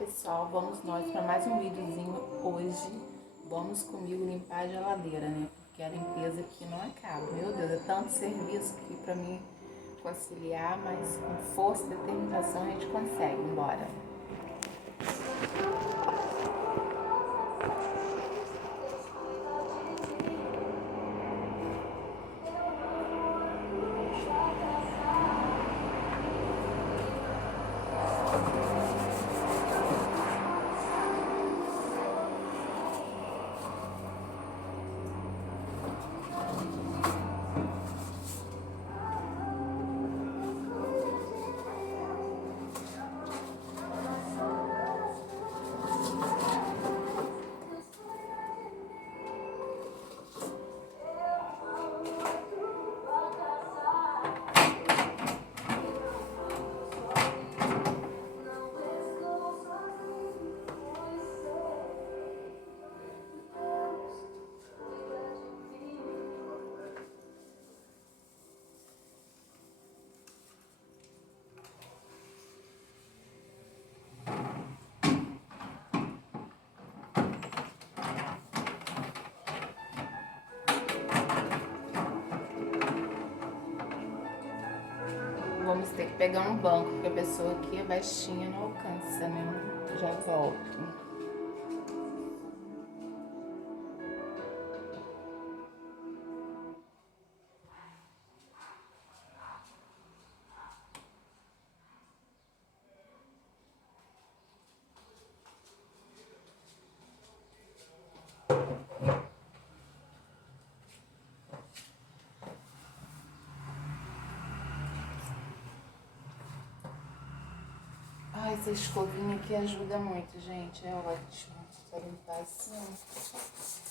pessoal, vamos nós para mais um videozinho hoje. Vamos comigo limpar a geladeira, né? Porque a limpeza aqui não acaba. Meu Deus, é tanto serviço que para mim conciliar, mas com força e determinação a gente consegue. Bora! Vamos ter que pegar um banco, porque a pessoa aqui é baixinha, não alcança, né? Já volto. Ai, essa escovinha aqui ajuda muito, gente. É ótimo. Pra limpar assim.